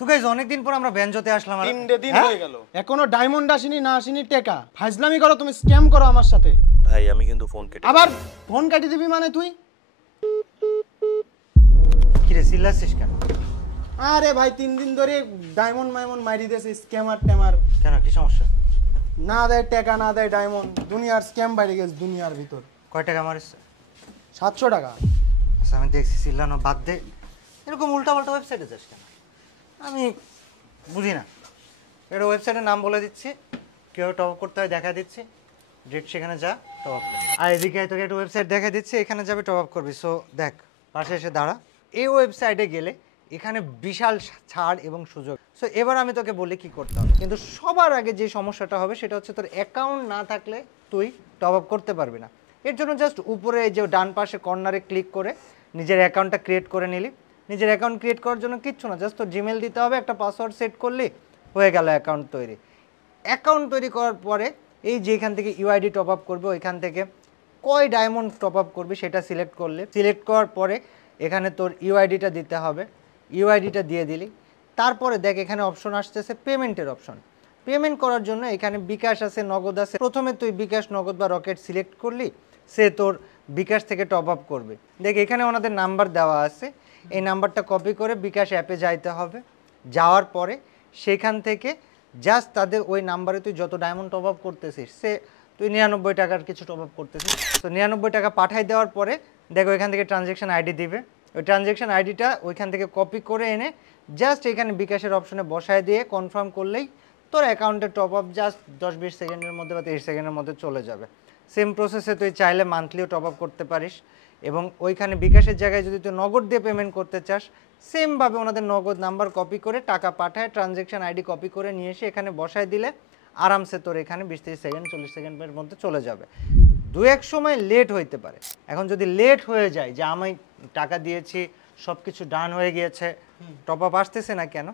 তো গাইস অনেকদিন পর আমরা বেঞ্জোতে আসলাম আর 3 দিন হয়ে গেল এখনো ডায়মন্ড আসেনি না আসেনি টাকা ফাজলামি করো তুমি স্ক্যাম করো আমার সাথে ভাই আমি কিন্তু ফোন কেটে আবার ফোন কাটি দিবি মানে তুই কি রে চিল্লাছিস কেন? আরে ভাই 3 দিন ধরে ডায়মন্ড মাইরি দেছে স্ক্যামার টেমার কেন কি সমস্যা? না দেয় টাকা না দেয় ডায়মন্ড দুনিয়ার স্ক্যাম বাইরে গেছে দুনিয়ার ভিতর কয় টাকা মারিস? 700 টাকা আচ্ছা আমি দেখছি চিল্লানো বাদ দে, এরকম উল্টাপাল্টা ওয়েবসাইটে যাস কেন? আমি বুঝি না। এটা ওয়েবসাইটের নাম বলে দিচ্ছি, কেউ টপ আপ করতে হয় দেখা দিচ্ছি, ডেট সেখানে যা টপ আপ করবি। আর এদিকে তোকে একটা ওয়েবসাইট দেখা দিচ্ছি, এখানে যাবে টপ আপ করবি। সো দেখ পাশে এসে দাঁড়া, এই ওয়েবসাইটে গেলে এখানে বিশাল ছাড় এবং সুযোগ। সো এবার আমি তোকে বলি কি করতে হবে, কিন্তু সবার আগে যে সমস্যাটা হবে সেটা হচ্ছে তোর অ্যাকাউন্ট না থাকলে তুই টপ আপ করতে পারবি না। এর জন্য জাস্ট উপরে এই যে ডান পাশে কর্নারে ক্লিক করে নিজের অ্যাকাউন্টটা ক্রিয়েট করে নিলি। নিজের অ্যাকাউন্ট ক্রিয়েট করার জন্য কিচ্ছু না, জাস্ট তোর জিমেল দিতে হবে, একটা পাসওয়ার্ড সেট করলি, হয়ে গেল অ্যাকাউন্ট তৈরি। অ্যাকাউন্ট তৈরি করার পরে এই যে এখান থেকে ইউআইডি টপ আপ করবে, ওইখান থেকে কয় ডায়মন্ড টপ আপ করবি সেটা সিলেক্ট করলে, সিলেক্ট করার পরে এখানে তোর ইউআইডিটা দিতে হবে, ইউআইডিটা দিয়ে দিলি। তারপরে দেখ এখানে অপশন আসতেছে পেমেন্টের অপশন। পেমেন্ট করার জন্য এখানে বিকাশ আছে, নগদ আছে। প্রথমে তুই বিকাশ, নগদ বা রকেট সিলেক্ট করলি, সে তোর বিকাশ থেকে টপ আপ করবে। দেখ এখানে ওনাদের নাম্বার দেওয়া আছে, এই নাম্বারটা কপি করে বিকাশ অ্যাপে যাইতে হবে। যাওয়ার পরে সেখান থেকে জাস্ট তাদের ওই নাম্বারে তুই যত ডায়মন্ড টপ আপ করতেছিস, সে তুই 99 টাকার কিছু টপ আপ করতেছিস, তো 99 টাকা পাঠাই দেওয়ার পরে দেখো এখান থেকে ট্রানজ্যাকশন আইডি দিবে। ওই ট্রানজ্যাকশন আইডিটা ওইখান থেকে কপি করে এনে জাস্ট এখানে বিকাশের অপশনে বসায় দিয়ে কনফার্ম করলেই তোর অ্যাকাউন্টে টপ আপ জাস্ট 10-20 সেকেন্ডের মধ্যে বা 30 সেকেন্ডের মধ্যে চলে যাবে। সেম প্রসেসে তুই চাইলে মান্থলিও টপ আপ করতে পারিস, এবং ওইখানে বিকাশের জায়গায় যদি তুই নগদ দিয়ে পেমেন্ট করতে চাস, সেমভাবে ওনাদের নগদ নাম্বার কপি করে টাকা পাঠায় ট্রানজ্যাকশন আইডি কপি করে নিয়ে এসে এখানে বসায় দিলে আরামসে তোর এখানে 20-30 সেকেন্ড 40 সেকেন্ডের মধ্যে চলে যাবে। দু এক সময় লেট হইতে পারে। এখন যদি লেট হয়ে যায় যে আমি টাকা দিয়েছি, সব কিছু ডান হয়ে গিয়েছে, টপ আপ আসতেছে না কেন,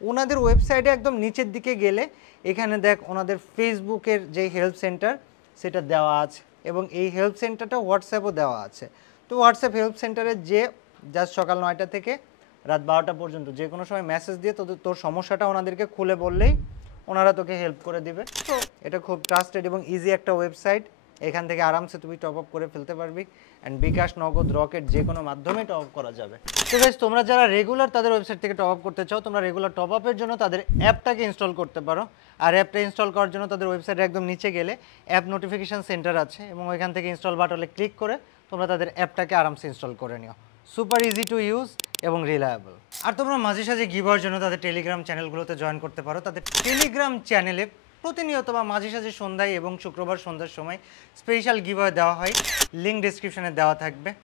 ওনাদের ওয়েবসাইটে একদম নিচের দিকে গেলে এখানে দেখ ওনাদের ফেসবুকের যে হেল্প সেন্টার সেটা দেওয়া আছে, এবং এই হেল্প সেন্টারটা হোয়াটসঅ্যাপও দেওয়া আছে। তো হোয়াটসঅ্যাপ হেল্প সেন্টারে যে জাস্ট সকাল 9টা থেকে রাত 12টা পর্যন্ত যে কোনো সময় মেসেজ দিয়ে তোর সমস্যাটা ওনাদেরকে খুলে বললেই ওনারা তোকে হেল্প করে দিবে। তো এটা খুব ট্রাস্টেড এবং ইজি একটা ওয়েবসাইট, এখান থেকে আরামসে তুমি টপ আপ করে ফেলতে পারবি। অ্যান্ড বিকাশ, নগদ, রকেট যে কোনো মাধ্যমে টপ আপ করা যাবে। তো গাইস তোমরা যারা রেগুলার তাদের ওয়েবসাইট থেকে টপ আপ করতে চাও, তোমরা রেগুলার টপ আপের জন্য তাদের অ্যাপটাকে ইনস্টল করতে পারো। আর অ্যাপটা ইনস্টল করার জন্য তাদের ওয়েবসাইটে একদম নিচে গেলে অ্যাপ নোটিফিকেশান সেন্টার আছে, এবং ওইখান থেকে ইনস্টল বাটনে ক্লিক করে তোমরা তাদের অ্যাপটাকে আরামসে ইনস্টল করে নিও। সুপার ইজি টু ইউজ এবং রিলায়েবল। আর তোমরা মাঝে সাঝে গিভার জন্য তাদের টেলিগ্রাম চ্যানেলগুলোতে জয়েন করতে পারো। তাদের টেলিগ্রাম চ্যানেলে প্রতিনিয়ত বা মাঝে সাঝে সন্ধ্যায় এবং শুক্রবার সন্ধ্যার সময় স্পেশাল গিভার দেওয়া হয়, লিঙ্ক ডিসক্রিপশনে দেওয়া থাকবে।